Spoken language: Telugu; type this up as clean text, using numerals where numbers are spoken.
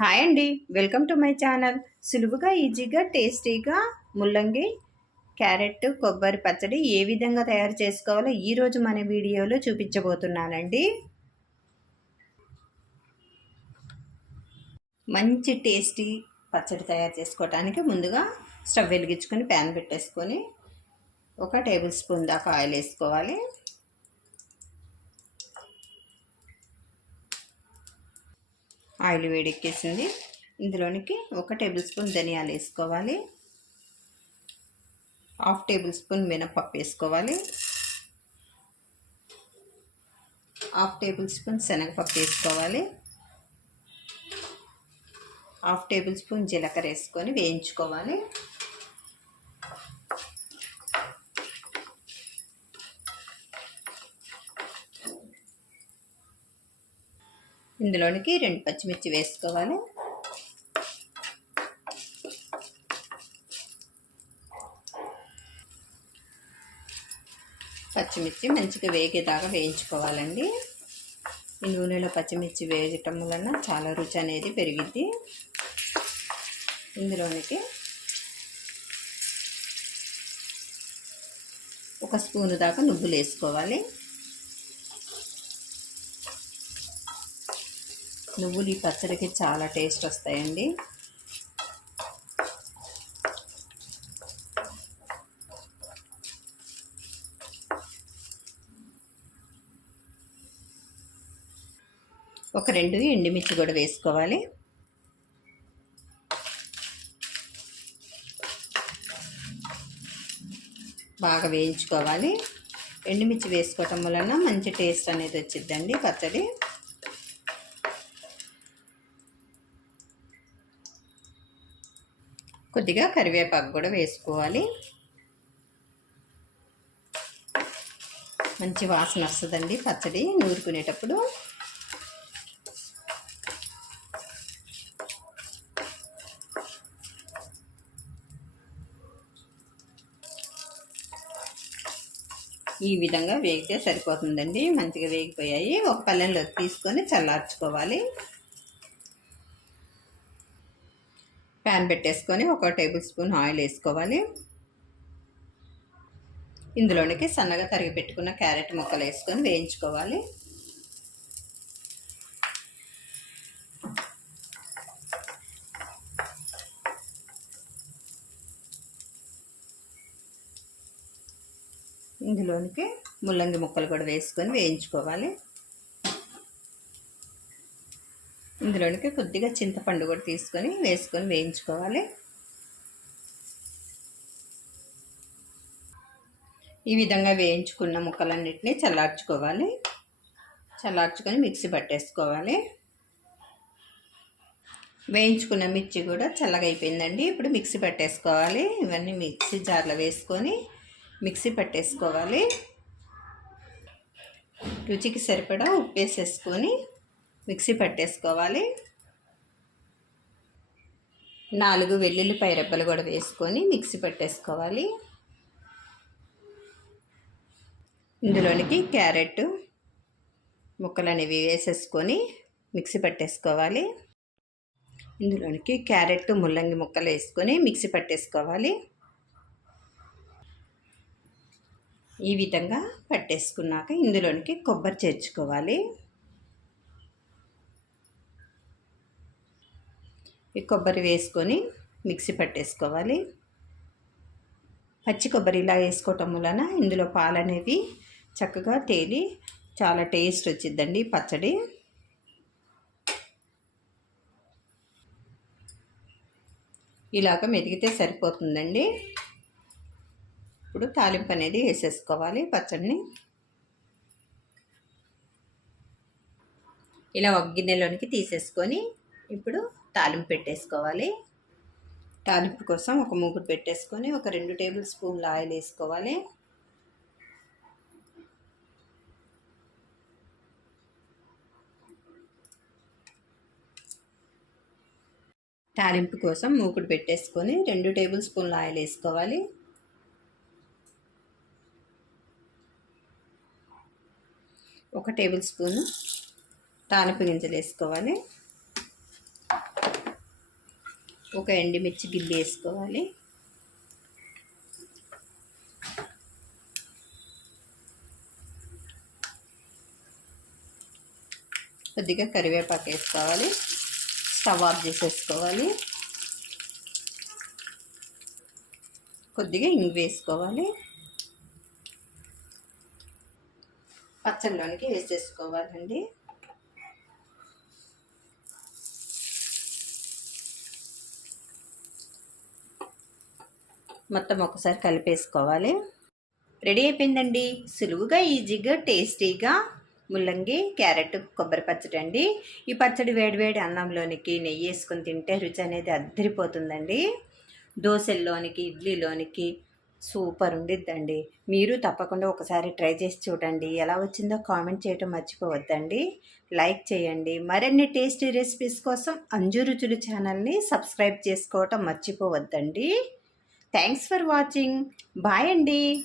హాయ్ అండి, వెల్కమ్ టు మై ఛానల్. సులువుగా ఈజీగా టేస్టీగా ముల్లంగి క్యారెట్ కొబ్బరి పచ్చడి ఏ విధంగా తయారు చేసుకోవాలో ఈరోజు మన వీడియోలో చూపించబోతున్నానండి. మంచి టేస్టీ పచ్చడి తయారు చేసుకోవడానికి ముందుగా స్టవ్ వెలిగించుకొని ప్యాన్ పెట్టేసుకొని 1 టేబుల్ స్పూన్ దాకా ఆయిల్ వేసుకోవాలి. ఆయిల్ వేడెక్కేసింది. ఇందులోనికి 1 టేబుల్ స్పూన్ ధనియాలు వేసుకోవాలి. 1/2 టేబుల్ స్పూన్ మినపప్పు వేసుకోవాలి. 1/2 టేబుల్ స్పూన్ శనగపప్పు వేసుకోవాలి. 1/2 టేబుల్ స్పూన్ జీలకర్ర వేసుకొని వేయించుకోవాలి. ఇందులోనికి 2 పచ్చిమిర్చి వేసుకోవాలి. పచ్చిమిర్చి మంచిగా వేగేదాకా వేయించుకోవాలండి. ఈ నూనెలో పచ్చిమిర్చి వేయటం వలన చాలా రుచి అనేది పెరిగిద్ది. ఇందులోనికి 1 స్పూను దాకా నువ్వులు వేసుకోవాలి. నువ్వులు ఈ పచ్చడికి చాలా టేస్ట్ వస్తాయండి. ఒక 2 ఎండుమిర్చి కూడా వేసుకోవాలి. బాగా వేయించుకోవాలి. ఎండుమిర్చి వేసుకోవటం వలన మంచి టేస్ట్ అనేది వచ్చిద్దండి పచ్చడి. కొద్దిగా కరివేపాకు కూడా వేసుకోవాలి. మంచి వాసన వస్తుందండి పచ్చడి నూరుకునేటప్పుడు. ఈ విధంగా వేగితే సరిపోతుందండి. మంచిగా వేగిపోయాయి. ఒక పళ్ళెంలోకి తీసుకొని చల్లార్చుకోవాలి. ప్యాన్ పెట్టేసుకొని 1 టేబుల్ స్పూన్ ఆయిల్ వేసుకోవాలి. ఇందులోనికి సన్నగా తరిగి పెట్టుకున్న క్యారెట్ ముక్కలు వేసుకొని వేయించుకోవాలి. ఇందులోనికి ముల్లంగి ముక్కలు కూడా వేసుకొని వేయించుకోవాలి. ఇందులోనికి కొద్దిగా చింతపండు కూడా తీసుకొని వేసుకొని వేయించుకోవాలి. ఈ విధంగా వేయించుకున్న ముక్కలన్నిటిని చల్లార్చుకోవాలి. చల్లార్చుకొని మిక్సీ పట్టేసుకోవాలి. వేయించుకున్న మిర్చి కూడా చల్లగా అయిపోయిందండి. ఇప్పుడు మిక్సీ పట్టేసుకోవాలి. ఇవన్నీ మిక్సీ జార్లో వేసుకొని మిక్సీ పట్టేసుకోవాలి. రుచికి సరిపడా ఉప్పు వేసేసుకొని మిక్సీ పట్టేసుకోవాలి. 4 వెల్లుల్లిపాయ రెబ్బలు కూడా వేసుకొని మిక్సీ పట్టేసుకోవాలి. ఇందులోనికి క్యారెట్ ముక్కలు అనేవి వేసేసుకొని మిక్సీ పట్టేసుకోవాలి. ఇందులోనికి క్యారెట్ ముల్లంగి ముక్కలు వేసుకొని మిక్సీ పట్టేసుకోవాలి. ఈ విధంగా పట్టేసుకున్నాక ఇందులోనికి కొబ్బరి చేర్చుకోవాలి. ఈ కొబ్బరి వేసుకొని మిక్సీ పట్టేసుకోవాలి. పచ్చి కొబ్బరి ఇలా వేసుకోవటం వలన ఇందులో పాలు అనేవి చక్కగా తేలి చాలా టేస్ట్ వచ్చిద్దండి పచ్చడి. ఇలాగ మెదిగితే సరిపోతుందండి. ఇప్పుడు తాలింపు అనేది వేసేసుకోవాలి పచ్చడిని. ఇలా ఒక గిన్నెలోనికి తీసేసుకొని ఇప్పుడు తాలింపు పెట్టేసుకోవాలి. తాలింపు కోసం ఒక మూకుడు పెట్టేసుకొని ఒక 2 టేబుల్ స్పూన్ల ఆయిల్ వేసుకోవాలి. తాలింపు కోసం మూకుడు పెట్టేసుకొని 2 టేబుల్ స్పూన్ల ఆయిల్ వేసుకోవాలి. 1 టేబుల్ స్పూను తాలింపు గింజలు వేసుకోవాలి. ఒక ఎండుమిర్చి గిల్లి వేసుకోవాలి. కొద్దిగా కరివేపాకు వేసుకోవాలి. స్టవ్ ఆఫ్ చేసేసుకోవాలి. కొద్దిగా ఇంగు వేసుకోవాలి. పచ్చడిలోనికి వేసేసుకోవాలండి. మొత్తం ఒకసారి కలిపేసుకోవాలి. రెడీ అయిపోయిందండి. సులువుగా, ఈజీగా, టేస్టీగా ముల్లంగి క్యారెట్ కొబ్బరి పచ్చడి అండి. ఈ పచ్చడి వేడివేడి అన్నంలోనికి నెయ్యి వేసుకొని తింటే రుచి అనేది అద్దరిపోతుందండి. దోశల్లోనికి, ఇడ్లీలోనికి సూపర్ ఉండిద్దండి. మీరు తప్పకుండా ఒకసారి ట్రై చేసి చూడండి. ఎలా వచ్చిందో కామెంట్ చేయటం మర్చిపోవద్దండి. లైక్ చేయండి. మరిన్ని టేస్టీ రెసిపీస్ కోసం అంజు రుచులు ఛానల్ని సబ్స్క్రైబ్ చేసుకోవటం మర్చిపోవద్దండి. Thanks for watching. బాయ్ అండి.